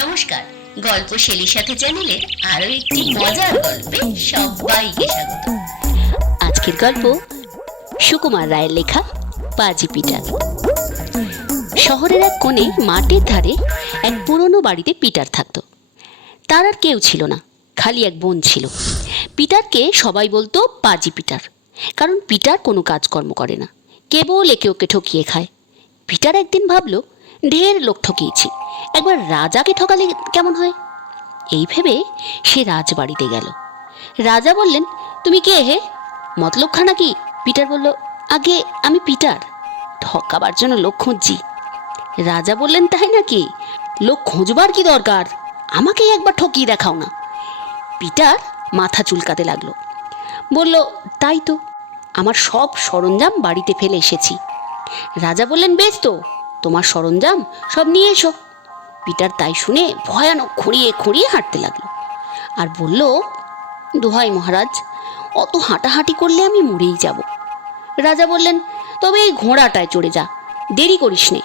নমস্কার, গল্প শেলির সাথে চ্যানেলের আরও একটি মজার গল্পে সবাইকে স্বাগত। আজকের গল্প সুকুমার রায়ের লেখা পাজি পিটার শহরের এক কোণে মাটির ধারে এক পুরনো বাড়িতে পিটার থাকত। তার আর কেউ ছিল না, খালি এক বোন ছিল। পিটারকে সবাই বলতো পাজি পিটার, কারণ পিটার কোনো কাজকর্ম করে না, কেবল একে ওকে ঠকিয়ে খায়। পিটার একদিন ভাবল, ঢের লোক ঠকিয়েছি। একবার রাজাকে ঠকালে কেমন হয়? এই ভেবে সে রাজবাড়িতে গেল। রাজা বললেন, তুমি কে হে? মতলবখানা কি? পিটার বলল, আগে আমি পিটার। ঠকাবার জন্য লোক খুঁজছি। রাজা বললেন, তাই নাকি? লোক খুঁজবার কি দরকার? আমাকেই একবার ঠকিয়ে দেখাও না। পিটার মাথা চুলকাতে লাগল। বলল, তাই তো, আমার সব সরঞ্জাম বাড়িতে ফেলে এসেছি। রাজা বললেন, বেশ তো, তোমার সরঞ্জাম সব নিয়ে এসো। পিটার তাই শুনে ভয়ানক খুঁড়িয়ে খুঁড়িয়ে হাঁটতে লাগল। আর বলল, দোহাই মহারাজ, অত হাঁটাহাঁটি করলে আমি মরেই যাব। রাজা বললেন, তবে এই ঘোড়াটায় চড়ে যা, দেরি করিস নে।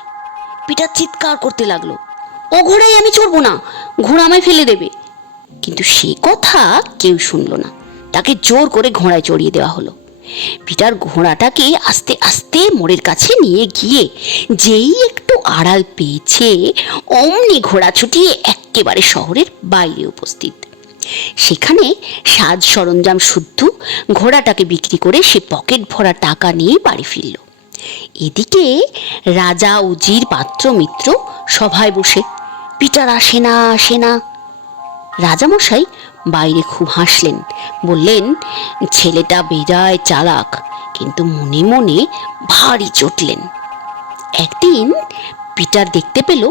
পিটার চিৎকার করতে লাগল, ও ঘোড়ায় আমি চড়বো না, ঘোড়া আমায় ফেলে দেবে। কিন্তু সে কথা কেউ শুনল না, তাকে জোর করে ঘোড়ায় চড়িয়ে দেওয়া হলো। পিটার ঘোড়াটাকে আস্তে আস্তে মোড়ের কাছে নিয়ে গিয়ে যেই একটু আড়াল পেয়েছে, অমনি ঘোড়া ছুটিয়ে একেবারে শহরের বাইরে উপস্থিত। সেখানে সাজ সরঞ্জাম শুদ্ধ, ঘোড়াটাকে বিক্রি করে সে পকেট ভরা টাকা নিয়ে বাড়ি ফিরল। এদিকে রাজা উজির পাত্র মিত্র সভায় বসে, পিটার আসে না আসে না রাজামশাই বাইরে খুব হাসলেন, বললেন, ছেলেটা বেজায় চালাক, কিন্তু মনে মনে ভারী চটলেন। একদিন পিটার দেখতে পেল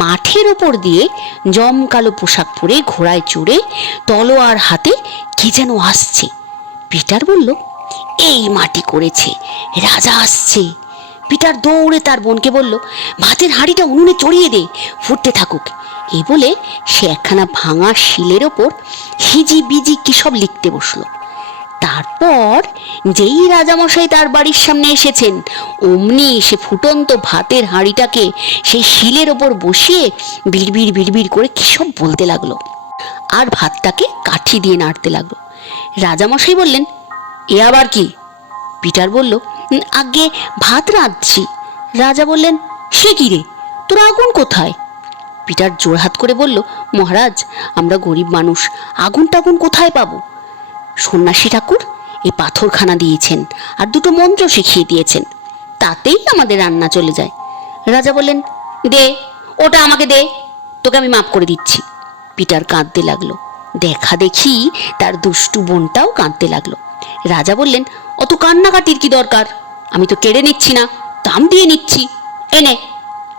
মাঠের ওপর দিয়ে জমকালো পোশাক পরে ঘোড়ায় চড়ে তলোয়ার হাতে কে যেন আসছে। পিটার বলল, এই মাটি করেছে, রাজা আসছে। পিটার দৌড়ে তার বোনকে বলল, ভাতের হাঁড়িটা উনুনে চড়িয়ে দে, ফুটতে থাকুক। এই বলে সে একখানা ভাঙা শিলের ওপর হিজি বিজি কি সব লিখতে বসল। তারপর যেই রাজামশাই তার বাড়ির সামনে এসেছেন অমনি সে ফুটন্ত ভাতের হাঁড়িটাকে সেই শিলের ওপর বসিয়ে বিড়বিড় বিড়বিড় করে কী সব বলতে লাগল। আর ভাতটাকে কাঠি দিয়ে নাড়তে লাগল। রাজামশাই বললেন এ আবার কি? পিটার বলল "উম, আগে ভাত রাঁধছি। রাজা বললেন সে কি রে? তোর আগুন কোথায়? পিটার জোরহাত করে বলল মহারাজ আমরা গরিব মানুষ আগুন টাগুন কোথায় পাবো? সন্ন্যাসী ঠাকুর এই পাথরখানা দিয়েছেন আর দুটো মন্ত্র শিখিয়ে দিয়েছেন। তাতেই আমাদের রান্না চলে যায়। রাজা বললেন, দে, ওটা আমাকে দে, তোকে আমি মাফ করে দিচ্ছি। পিটার কাঁদতে লাগল। দেখা দেখি তার দুষ্টু বোনটাও কাঁদতে লাগল। রাজা বললেন, অত কান্নাকাটির কি দরকার? আমি তো কেড়ে নিচ্ছি না, দাম দিয়ে নিচ্ছি। এনে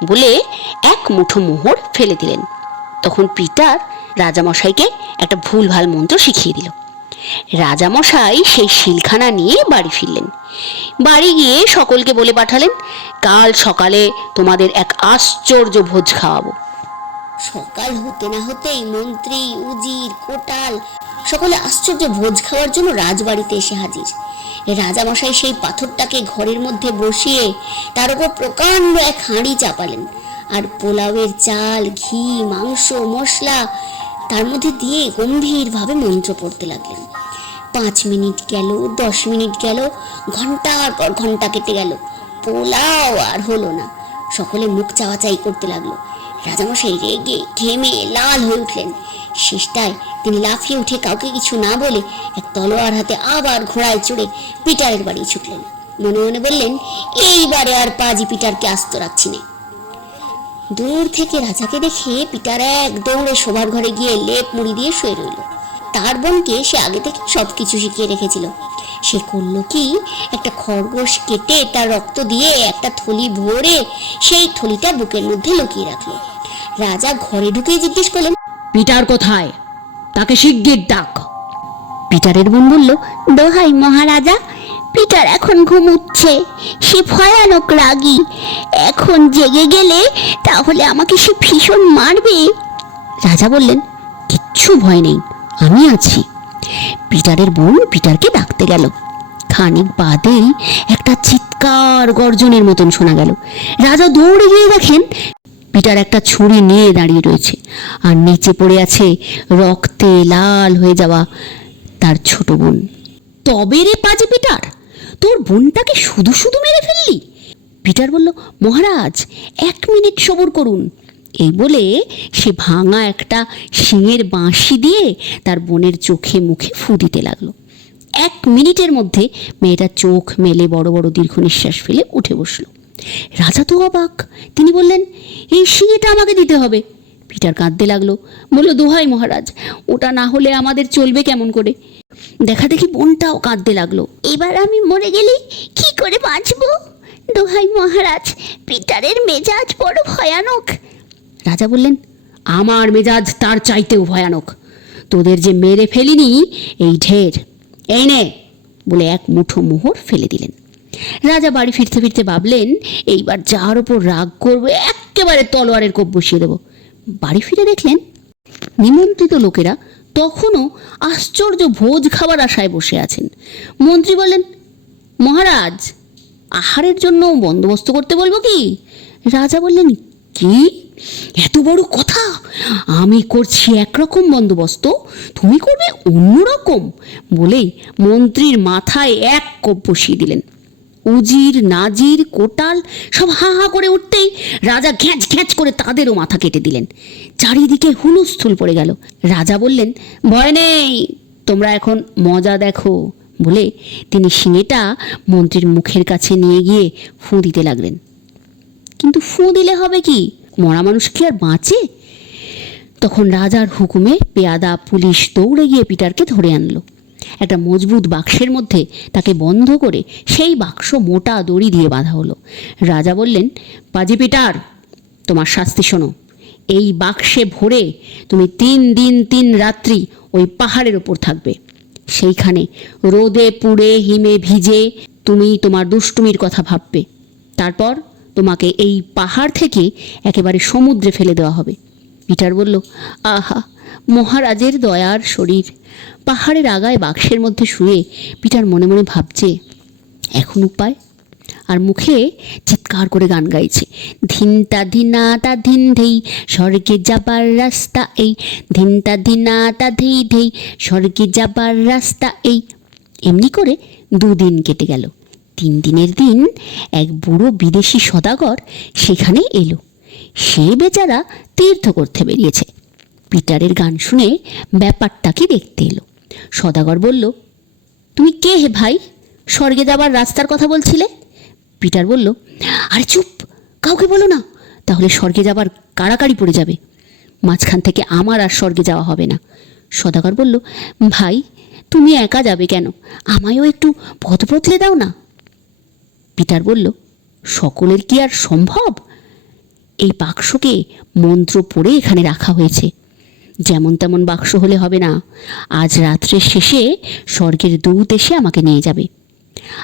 বলে এক মুঠো মোহর ফেলে দিলেন। তখন পিটার রাজামশাইকে একটা ভুলভাল মন্ত্র শিখিয়ে দিল। রাজামশাই সেই শিলখানা নিয়ে বাড়ি ফিরলেন। বাড়ি গিয়ে সকলকে বলে পাঠালেন, কাল সকালে তোমাদের এক আশ্চর্য ভোজ খাওয়াবো। সকাল হতে না হতেই মন্ত্রী, উজির, কোটাল সকলে আশ্চর্য ভোজ খাওয়ার জন্য রাজবাড়িতে এসে হাজির। রাজামশাই সেই পাথরটাকে ঘরের মধ্যে বসিয়ে তার উপর প্রকাণ্ড এক হাঁড়ি চাপালেন। আর পোলাওয়ের চাল, ঘি, মাংস, মশলা তার মধ্যে দিয়ে গম্ভীরভাবে মন্ত্র পড়তে লাগলেন। পাঁচ মিনিট গেল, দশ মিনিট গেল ঘণ্টার পর ঘণ্টা কেটে গেল। পোলাও আর হলো না। সকলে মুখ চাওয়াচাই করতে লাগল। রাজামশাই রেগে, ঘেমে লাল হয়ে উঠলেন। শেষটায় তিনি লাফিয়ে উঠে কাউকে কিছু না বলে এক তলোয়ার হাতে আবার ঘোড়ায় চড়ে পিটারের বাড়ি ছুটলেন। মনে মনে বললেন, এইবারে আর পাজি পিটারকে আস্ত রাখছি না। দূর থেকে রাজাকে দেখে পিটার এক দৌড়ে শোবার ঘরে গিয়ে লেপ মুড়ি দিয়ে শুয়ে রইল। তার বোনকে সে আগে থেকে সব কিছু শিখিয়ে রেখেছিল। সে করল কি? একটা খরগোশ কেটে তার রক্ত দিয়ে একটা থলি ভরে সেই থলিটা বুকের মধ্যে লুকিয়ে রাখল। রাজা ঘরে ঢুকে জিজ্ঞেস করলেন পিটার কোথায়? তাকে শিগগির ডাক। পিটারের বোন বলল দোহাই মহারাজা পিটার এখন ঘুমুচ্ছে। সে ভয়ানক রাগী। এখন জেগে গেলে তাহলে আমাকে সে ভীষণ মারবে। রাজা বললেন, কিচ্ছু ভয় নেই, আমি আছি। পিটারের বোন পিটারকে ডাকতে গেল। খানিক বাদেই একটা চিৎকার গর্জনের মতন শোনা গেল। রাজা দৌড়ে গিয়ে দেখেন, পিটার একটা ছুরি নিয়ে দাঁড়িয়ে রয়েছে আর নিচে পড়ে আছে রক্তে লাল হয়ে যাওয়া তার ছোট বোন। তবে রে পাজি পিটার তোর বোনটাকে শুধু শুধু মেরে ফেললি? পিটার বলল, মহারাজ, এক মিনিট সবর করুন। এই বলে সে ভাঙা একটা শিঙের বাঁশি দিয়ে তার বোনের চোখে মুখে ফু দিতে লাগল। এক মিনিটের মধ্যে মেয়েটা চোখ মেলে বড় বড় দীর্ঘ নিঃশ্বাস ফেলে উঠে বসল। রাজা তো অবাক, তিনি বললেন, এই শিঙেটা আমাকে দিতে হবে। পিটার কাঁদতে লাগল। বলল দোহাই মহারাজ ওটা না হলে আমাদের চলবে কেমন করে? দেখা দেখি বোনটাও কাঁদতে লাগল। এবার আমি মরে গেলে কি করে বাঁচবো? দোহাই মহারাজ পিটারের মেজাজ বড় ভয়ানক। রাজা বললেন আমার মেজাজ তার চাইতেও ভয়ানক। তোদের যে মেরে ফেলিনি এই ঢের। এই নে বলে এক মুঠো মোহর ফেলে দিলেন। রাজা বাড়ি ফিরতে ফিরতে ভাবলেন এইবার যার ওপর রাগ করবে একেবারে তলোয়ারের কোপ বসিয়ে দেবো। বাড়ি ফিরে দেখলেন? নিমন্ত্রিত লোকেরা তখনও আশ্চর্য ভোজ খাবার আশায় বসে আছেন। মন্ত্রী বললেন, মহারাজ, আহারের জন্য বন্দোবস্ত করতে বলব কি? রাজা বললেন, কি? এত বড় কথা? আমি করছি একরকম বন্দোবস্ত, তুমি করবে অন্যরকম, বলেই মন্ত্রীর মাথায় এক কোপ বসিয়ে দিলেন। উজির, নাজির, কোটাল সব হা হা করে উঠতেই রাজা ঘ্যাঁচ ঘ্যাঁচ করে তাদেরও মাথা কেটে দিলেন। চারিদিকে হুলুস্থুল পড়ে গেল। রাজা বললেন, ভয় নেই, তোমরা এখন মজা দেখো। বলে তিনি শিঙেটা মন্ত্রীর মুখের কাছে নিয়ে গিয়ে ফুঁ দিতে লাগলেন। কিন্তু ফুঁ দিলে হবে কি? মরা মানুষ কি আর বাঁচে? তখন রাজার হুকুমে পেয়াদা পুলিশ দৌড়ে গিয়ে পিটারকে ধরে আনলো। একটা মজবুত বাক্সের মধ্যে তাকে বন্ধ করে সেই বাক্স মোটা দড়ি দিয়ে বাঁধা হলো। রাজা বললেন, পাজি পিটার, তোমার শাস্তি শোনো। এই বাক্সে ভরে তুমি তিন দিন, তিন রাত্রি ওই পাহাড়ের ওপর থাকবে। সেইখানে রোদে পুড়ে হিমে ভিজে তুমি তোমার দুষ্টুমির কথা ভাববে। তারপর তোমাকে এই পাহাড় থেকে একেবারে সমুদ্রে ফেলে দেওয়া হবে। পিটার বলল, আহা মহারাজের দয়ার শরীর। পাহাড়ের আগায় বাক্সের মধ্যে শুয়ে পিটার মনে মনে ভাবছে, এখন উপায়? আর মুখে চিৎকার করে গান গাইছে ধিন ধিনতা ধিনা তা ধিন ধেই, স্বর্গে যাবার রাস্তা এই। ধিন ধিনতা ধিনা তা ধেই ধেই, স্বর্গে যাবার রাস্তা এই। এমনি করে দুদিন কেটে গেল। তিন দিনের দিন এক বুড়ো বিদেশি সদাগর সেখানে এলো। সে বেচারা তীর্থ করতে বেরিয়েছে। পিটারের গান শুনে ব্যাপারটা কি দেখতে এলো? সদাগর বলল, তুমি কে হে ভাই? স্বর্গে যাবার রাস্তার কথা বলছিলে? পিটার বলল, আরে চুপ, কাউকে বলো না, তাহলে স্বর্গে যাবার কাড়াকাড়ি পড়ে যাবে। মাঝখান থেকে আমার আর স্বর্গে যাওয়া হবে না। সদাগর বলল, ভাই, তুমি একা যাবে কেন? আমায়ও একটু পথ বদলে দাও না? পিটার বলল, সকলের কি আর সম্ভব? এই বাক্সকে মন্ত্র পড়ে এখানে রাখা হয়েছে। যেমন তেমন বাক্স হলে হবে না। আজ রাত্রের শেষে স্বর্গের দূত এসে আমাকে নিয়ে যাবে।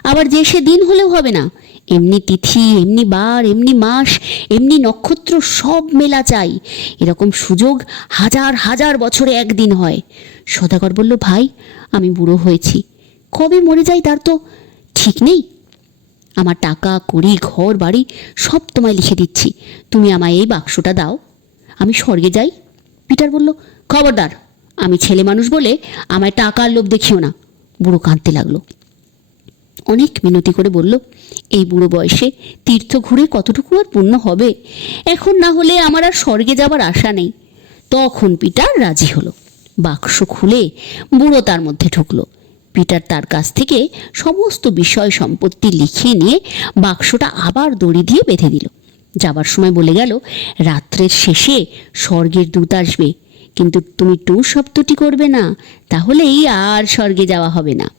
আবার যে সে দিন হলেও হবে না, এমনি তিথি, এমনি বার, এমনি মাস, এমনি নক্ষত্র সব মেলা চাই। এরকম সুযোগ হাজার হাজার বছরে একদিন হয়। সদাগর বলল, ভাই, আমি বুড়ো হয়েছি। কবে মরে যাই তার তো ঠিক নেই। আমার টাকা, কড়ি, ঘর, বাড়ি সব তোমায় লিখে দিচ্ছি। তুমি আমায় এই বাক্সটা দাও। আমি স্বর্গে যাই। পিটার বলল, খবরদার, আমি ছেলে মানুষ বলে আমায় টাকার লোভ দেখিও না। বুড়ো কাঁদতে লাগল। অনেক মিনতি করে বলল, এই বুড়ো বয়সে তীর্থ ঘুরে কতটুকু আর পূর্ণ হবে? এখন না হলে আমার আর স্বর্গে যাবার আশা নেই। তখন পিটার রাজি হলো। বাক্স খুলে বুড়ো তার মধ্যে ঢুকলো। পিটার তার কাছ থেকে সমস্ত বিষয় সম্পত্তি লিখিয়ে নিয়ে বাক্সটা আবার দড়ি দিয়ে বেঁধে দিল। যাবার সময় বলে গেল, রাত্রের শেষে স্বর্গের দূত আসবে। কিন্তু তুমি টু শব্দটি করবে না, তাহলেই আর স্বর্গে যাওয়া হবে না।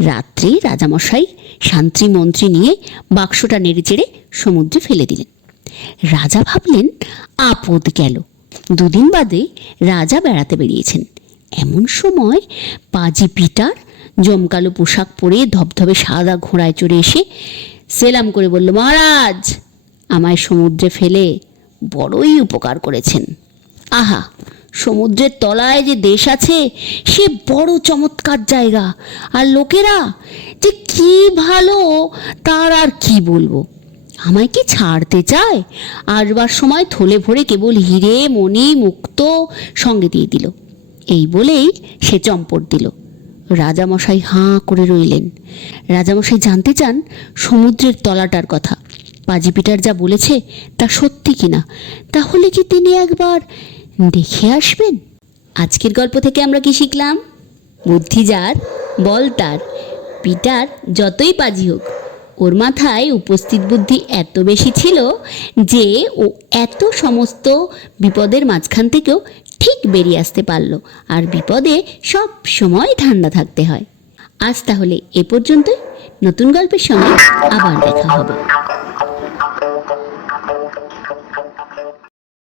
রাত্রে রাজামশাই শান্তি মন্ত্রী নিয়ে বাক্সটা নেড়ে চেড়ে সমুদ্রে ফেলে দিলেন। রাজা ভাবলেন, আপদ গেল। দুদিন বাদে রাজা বেড়াতে বেরিয়েছেন। এমন সময় পাজি পিটার জমকালো পোশাক পরে ধবধবে সাদা ঘোড়ায় চড়ে এসে সেলাম করে বলল, মহারাজ আমায় সমুদ্রে ফেলে বড়ই উপকার করেছেন। আহা, সমুদ্রের তলায় যে দেশ আছে, সে বড় চমৎকার জায়গা। আর লোকেরা যে কি ভালো, তার আর কি বলব? আমায় কি ছাড়তে চায়? আসবার সময় থলে ভরে কেবল হিরে, মণি, মুক্ত সঙ্গে দিয়ে দিল। এই বলেই সে চম্পট দিল। রাজামশাই হাঁ করে রইলেন। রাজামশাই জানতে চান সমুদ্রের তলাটার কথা। পাজি পিটার যা বলেছে তা সত্যি কিনা? তাহলে কি তিনি একবার দেখে আসবেন? আজকের গল্প থেকে আমরা কি শিখলাম? বুদ্ধি যার, বল তার। পিটার যতই পাজি হোক, ওর মাথায় উপস্থিত বুদ্ধি এত বেশি ছিল যে ও এত সমস্ত বিপদের মাঝখান থেকেও ঠিক বেরিয়ে আসতে পারল আর বিপদে সব সময় ঠান্ডা থাকতে হয়। আজ তাহলে এ পর্যন্তই। নতুন গল্পের সঙ্গে আবার দেখা হবে।